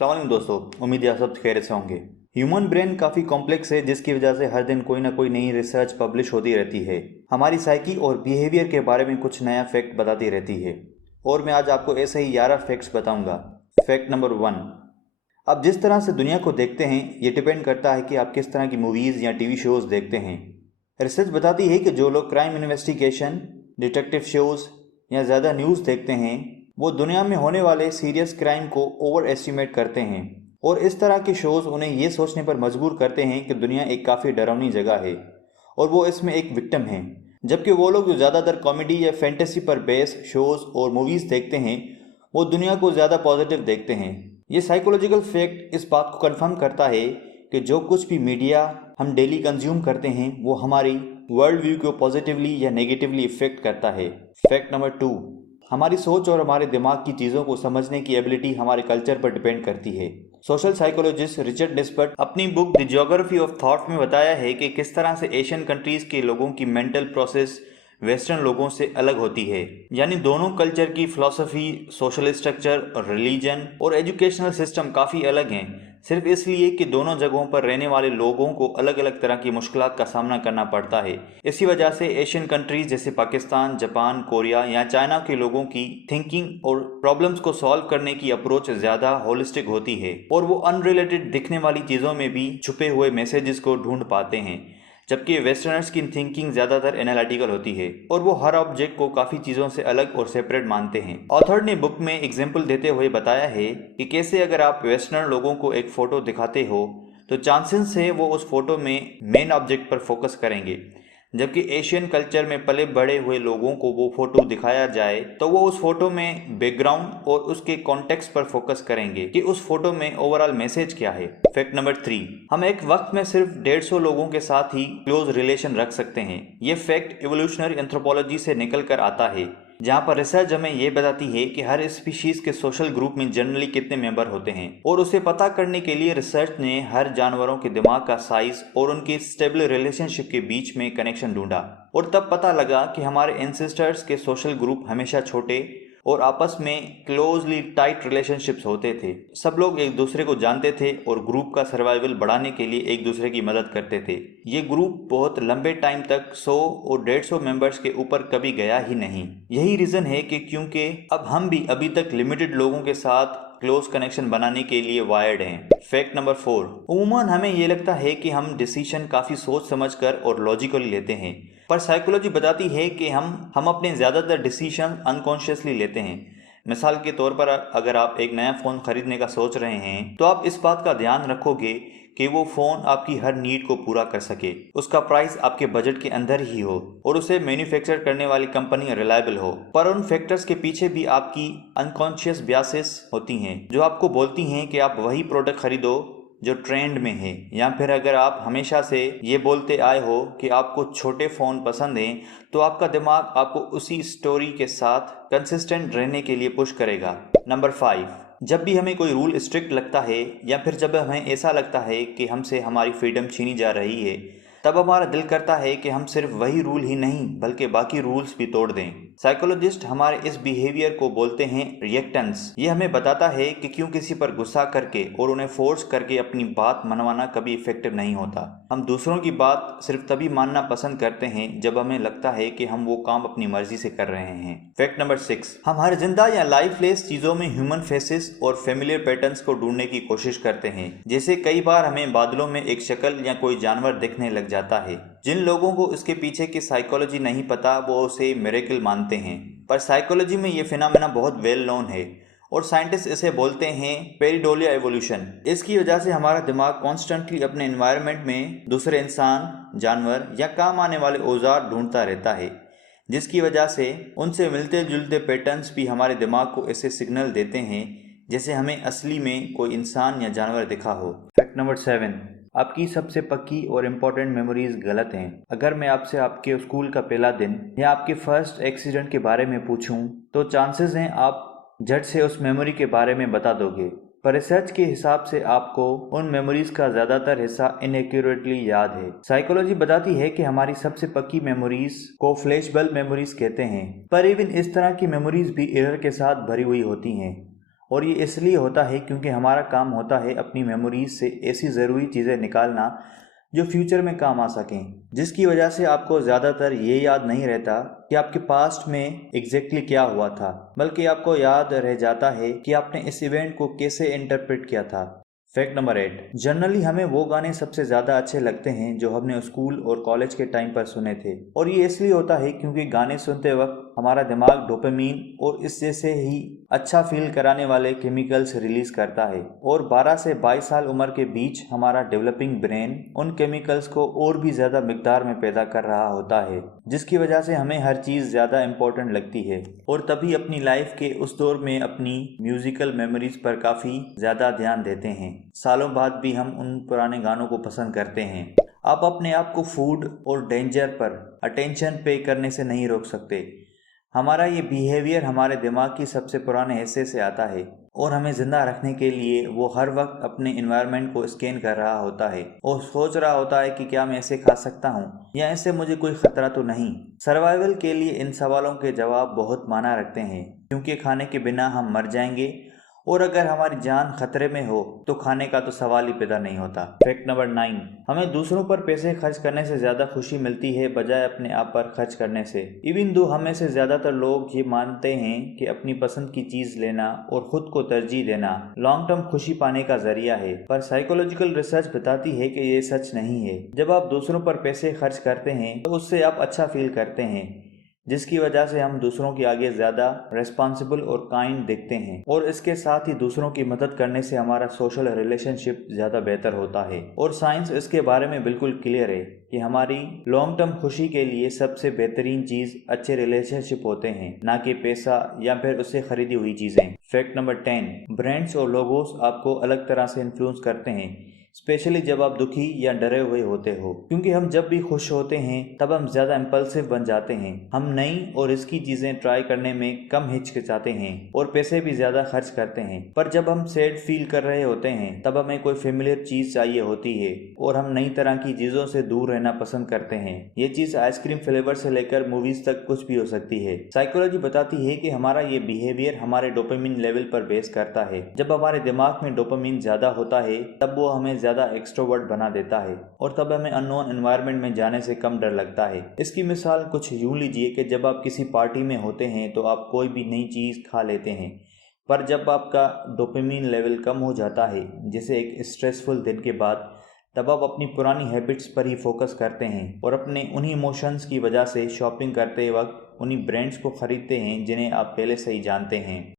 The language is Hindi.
अस्सलाम वालेकुम दोस्तों, उम्मीद है आप सब खैरियत से होंगे। ह्यूमन ब्रेन काफ़ी कॉम्प्लेक्स है, जिसकी वजह से हर दिन कोई ना कोई नई रिसर्च पब्लिश होती रहती है। हमारी साइकी और बिहेवियर के बारे में कुछ नया फैक्ट बताती रहती है और मैं आज आपको ऐसे ही 11 फैक्ट्स बताऊंगा। फैक्ट नंबर 1, आप जिस तरह से दुनिया को देखते हैं ये डिपेंड करता है कि आप किस तरह की मूवीज़ या टीवी शोज़ देखते हैं। रिसर्च बताती है कि जो लोग क्राइम इन्वेस्टिगेशन, डिटेक्टिव शोज़ या ज़्यादा न्यूज़ देखते हैं वो दुनिया में होने वाले सीरियस क्राइम को ओवर एस्टिमेट करते हैं और इस तरह के शोज़ उन्हें ये सोचने पर मजबूर करते हैं कि दुनिया एक काफ़ी डरावनी जगह है और वो इसमें एक विक्टिम है। जबकि वो लोग जो ज़्यादातर कॉमेडी या फैंटेसी पर बेस शोज़ और मूवीज़ देखते हैं वो दुनिया को ज़्यादा पॉजिटिव देखते हैं। ये साइकोलॉजिकल फैक्ट इस बात को कंफर्म करता है कि जो कुछ भी मीडिया हम डेली कंज्यूम करते हैं वो हमारी वर्ल्ड व्यू को पॉजिटिवली या नेगेटिवली इफेक्ट करता है। फैक्ट नंबर 2, हमारी सोच और हमारे दिमाग की चीज़ों को समझने की एबिलिटी हमारे कल्चर पर डिपेंड करती है। सोशल साइकोलॉजिस्ट रिचर्ड निस्बट अपनी book the geography of thought में बताया है कि किस तरह से एशियन कंट्रीज के लोगों की मेंटल प्रोसेस वेस्टर्न लोगों से अलग होती है। यानी दोनों कल्चर की फिलॉसफी, सोशल स्ट्रक्चर, रिलीजन और एजुकेशनल सिस्टम काफ़ी अलग हैं, सिर्फ इसलिए कि दोनों जगहों पर रहने वाले लोगों को अलग अलग तरह की मुश्किलात का सामना करना पड़ता है। इसी वजह से एशियन कंट्रीज जैसे पाकिस्तान, जापान, कोरिया या चाइना के लोगों की थिंकिंग और प्रॉब्लम्स को सॉल्व करने की अप्रोच ज़्यादा होलिस्टिक होती है और वो अनरिलेटेड दिखने वाली चीज़ों में भी छुपे हुए मैसेजेस को ढूंढ पाते हैं। जबकि वेस्टर्नर्स की थिंकिंग ज़्यादातर एनालिटिकल होती है और वो हर ऑब्जेक्ट को काफ़ी चीज़ों से अलग और सेपरेट मानते हैं। ऑथर ने बुक में एग्जाम्पल देते हुए बताया है कि कैसे अगर आप वेस्टर्न लोगों को एक फ़ोटो दिखाते हो तो चांसेस है वो उस फोटो में मेन ऑब्जेक्ट पर फोकस करेंगे, जबकि एशियन कल्चर में पले बड़े हुए लोगों को वो फोटो दिखाया जाए तो वो उस फोटो में बैकग्राउंड और उसके कॉन्टेक्स्ट पर फोकस करेंगे कि उस फोटो में ओवरऑल मैसेज क्या है। फैक्ट नंबर 3, हम एक वक्त में सिर्फ 150 लोगों के साथ ही क्लोज रिलेशन रख सकते हैं। ये फैक्ट इवोल्यूशनरी एंथ्रोपोलॉजी से निकल कर आता है, जहाँ पर रिसर्च हमें ये बताती है कि हर स्पीशीज के सोशल ग्रुप में जनरली कितने मेंबर होते हैं और उसे पता करने के लिए रिसर्च ने हर जानवरों के दिमाग का साइज और उनके स्टेबल रिलेशनशिप के बीच में कनेक्शन ढूंढा और तब पता लगा कि हमारे एंसेस्टर्स के सोशल ग्रुप हमेशा छोटे और आपस में क्लोजली टाइट रिलेशनशिप्स होते थे। सब लोग एक दूसरे को जानते थे और ग्रुप का सर्वाइवल बढ़ाने के लिए एक दूसरे की मदद करते थे। ये ग्रुप बहुत लंबे टाइम तक 100 और 150 मेंबर्स के ऊपर कभी गया ही नहीं। यही रीजन है कि क्योंकि अब हम भी अभी तक लिमिटेड लोगों के साथ क्लोज कनेक्शन बनाने के लिए वायर्ड हैं। फैक्ट नंबर 4, उमूमन हमें ये लगता है कि हम डिसीजन काफ़ी सोच समझकर और लॉजिकली लेते हैं, पर साइकोलॉजी बताती है कि हम अपने ज़्यादातर डिसीजन अनकॉन्शियसली लेते हैं। मिसाल के तौर पर अगर आप एक नया फ़ोन खरीदने का सोच रहे हैं तो आप इस बात का ध्यान रखोगे कि वो फ़ोन आपकी हर नीड को पूरा कर सके, उसका प्राइस आपके बजट के अंदर ही हो और उसे मैन्युफैक्चर करने वाली कंपनी रिलायबल हो। पर उन फैक्टर्स के पीछे भी आपकी अनकॉन्शियस बियासेस होती हैं जो आपको बोलती हैं कि आप वही प्रोडक्ट खरीदो जो ट्रेंड में है, या फिर अगर आप हमेशा से ये बोलते आए हो कि आपको छोटे फ़ोन पसंद हैं तो आपका दिमाग आपको उसी स्टोरी के साथ कंसिस्टेंट रहने के लिए पुश करेगा। नंबर 5, जब भी हमें कोई रूल स्ट्रिक्ट लगता है या फिर जब हमें ऐसा लगता है कि हमसे हमारी फ्रीडम छीनी जा रही है तब हमारा दिल करता है कि हम सिर्फ वही रूल ही नहीं बल्कि बाकी रूल्स भी तोड़ दें। साइकोलॉजिस्ट हमारे इस बिहेवियर को बोलते हैं रिएक्टेंस। ये हमें बताता है कि क्यों किसी पर गुस्सा करके और उन्हें फोर्स करके अपनी बात मनवाना कभी इफेक्टिव नहीं होता। हम दूसरों की बात सिर्फ तभी मानना पसंद करते हैं जब हमें लगता है कि हम वो काम अपनी मर्जी से कर रहे हैं। फैक्ट नंबर 6, हम हर जिंदा या लाइफलेस चीजों में ह्यूमन फेसेस और फेमिलियर पैटर्न्स को ढूंढने की कोशिश करते हैं। जैसे कई बार हमें बादलों में एक शक्ल या कोई जानवर दिखने लग जाता है। जिन लोगों को इसके पीछे की साइकोलॉजी नहीं पता वो उसे मिरेकल मानते हैं, पर साइकोलॉजी में ये फिनोमेना बहुत वेल नोन है और साइंटिस्ट इसे बोलते हैं पेरिडोलिया एवोल्यूशन। इसकी वजह से हमारा दिमाग कॉन्स्टेंटली अपने एनवायरनमेंट में दूसरे इंसान, जानवर या काम आने वाले औजार ढूंढता रहता है, जिसकी वजह से उनसे मिलते जुलते पैटर्न्स भी हमारे दिमाग को ऐसे सिग्नल देते हैं जैसे हमें असली में कोई इंसान या जानवर दिखा हो। फैक्ट नंबर 7, आपकी सबसे पक्की और इम्पोर्टेंट मेमोरीज गलत हैं। अगर मैं आपसे आपके स्कूल का पहला दिन या आपके फर्स्ट एक्सीडेंट के बारे में पूछूं तो चांसेस हैं आप झट से उस मेमोरी के बारे में बता दोगे, पर रिसर्च के हिसाब से आपको उन मेमोरीज का ज़्यादातर हिस्सा इनएक्यूरेटली याद है। साइकोलॉजी बताती है कि हमारी सबसे पक्की मेमोरीज को फ्लैशबल्ब मेमोरीज कहते हैं, पर इवन इस तरह की मेमोरीज भी एरर के साथ भरी हुई होती हैं और ये इसलिए होता है क्योंकि हमारा काम होता है अपनी मेमोरीज से ऐसी ज़रूरी चीज़ें निकालना जो फ्यूचर में काम आ सकें, जिसकी वजह से आपको ज़्यादातर ये याद नहीं रहता कि आपके पास्ट में एग्जैक्टली क्या हुआ था, बल्कि आपको याद रह जाता है कि आपने इस इवेंट को कैसे इंटरप्रेट किया था। फैक्ट नंबर 8, जनरली हमें वो गाने सबसे ज़्यादा अच्छे लगते हैं जो हमने स्कूल और कॉलेज के टाइम पर सुने थे, और ये इसलिए होता है क्योंकि गाने सुनते वक्त हमारा दिमाग डोपामीन और इस जैसे ही अच्छा फील कराने वाले केमिकल्स रिलीज करता है, और 12 से 22 साल उम्र के बीच हमारा डेवलपिंग ब्रेन उन केमिकल्स को और भी ज़्यादा मिकदार में पैदा कर रहा होता है, जिसकी वजह से हमें हर चीज़ ज़्यादा इम्पोर्टेंट लगती है, और तभी अपनी लाइफ के उस दौर में अपनी म्यूजिकल मेमोरीज पर काफ़ी ज़्यादा ध्यान देते हैं। सालों बाद भी हम उन पुराने गानों को पसंद करते हैं। आप अपने आप को फूड और डेंजर पर अटेंशन पे करने से नहीं रोक सकते। हमारा ये बिहेवियर हमारे दिमाग की सबसे पुराने हिस्से से आता है, और हमें ज़िंदा रखने के लिए वो हर वक्त अपने इन्वायरमेंट को स्कैन कर रहा होता है और सोच रहा होता है कि क्या मैं इसे खा सकता हूँ या इससे मुझे कोई ख़तरा तो नहीं। सर्वाइवल के लिए इन सवालों के जवाब बहुत मायने रखते हैं, क्योंकि खाने के बिना हम मर जाएंगे, और अगर हमारी जान खतरे में हो तो खाने का तो सवाल ही पैदा नहीं होता। फैक्ट नंबर 9, हमें दूसरों पर पैसे खर्च करने से ज़्यादा खुशी मिलती है बजाय अपने आप पर खर्च करने से। इवन दो हम में से ज़्यादातर लोग ये मानते हैं कि अपनी पसंद की चीज़ लेना और खुद को तरजीह देना लॉन्ग टर्म खुशी पाने का जरिया है, पर साइकोलॉजिकल रिसर्च बताती है कि ये सच नहीं है। जब आप दूसरों पर पैसे खर्च करते हैं तो उससे आप अच्छा फील करते हैं, जिसकी वजह से हम दूसरों के आगे ज़्यादा रिस्पॉन्सिबल और काइंड दिखते हैं, और इसके साथ ही दूसरों की मदद करने से हमारा सोशल रिलेशनशिप ज़्यादा बेहतर होता है। और साइंस इसके बारे में बिल्कुल क्लियर है कि हमारी लॉन्ग टर्म खुशी के लिए सबसे बेहतरीन चीज़ अच्छे रिलेशनशिप होते हैं, ना कि पैसा या फिर उससे खरीदी हुई चीज़ें। फैक्ट नंबर 10, ब्रांड्स और लोगोस आपको अलग तरह से इन्फ्लुएंस करते हैं, स्पेशली जब आप दुखी या डरे हुए होते हो, क्योंकि हम जब भी खुश होते हैं तब हम ज़्यादा इम्पल्सिव बन जाते हैं। हम नई और रिस्की चीज़ें ट्राई करने में कम हिचकिचाते हैं और पैसे भी ज़्यादा खर्च करते हैं, पर जब हम सैड फील कर रहे होते हैं तब हमें कोई फेमिलियर चीज़ चाहिए होती है और हम नई तरह की चीज़ों से दूर रहना पसंद करते हैं। ये चीज़ आइसक्रीम फ्लेवर से लेकर मूवीज़ तक कुछ भी हो सकती है। साइकोलॉजी बताती है कि हमारा ये बिहेवियर हमारे डोपामिन लेवल पर बेस करता है। जब हमारे दिमाग में डोपामिन ज़्यादा होता है तब वो हमें ज़्यादा एक्सट्रोवर्ट बना देता है, और तब हमें अननोन एनवायरनमेंट में जाने से कम डर लगता है। इसकी मिसाल कुछ यूँ लीजिए कि जब आप किसी पार्टी में होते हैं तो आप कोई भी नई चीज़ खा लेते हैं, पर जब आपका डोपामिन लेवल कम हो जाता है, जैसे एक स्ट्रेसफुल दिन के बाद, तब आप अपनी पुरानी हैबिट्स पर ही फोकस करते हैं और अपने उन्हीं इमोशंस की वजह से शॉपिंग करते वक्त उन्हीं ब्रांड्स को खरीदते हैं जिन्हें आप पहले से ही जानते हैं।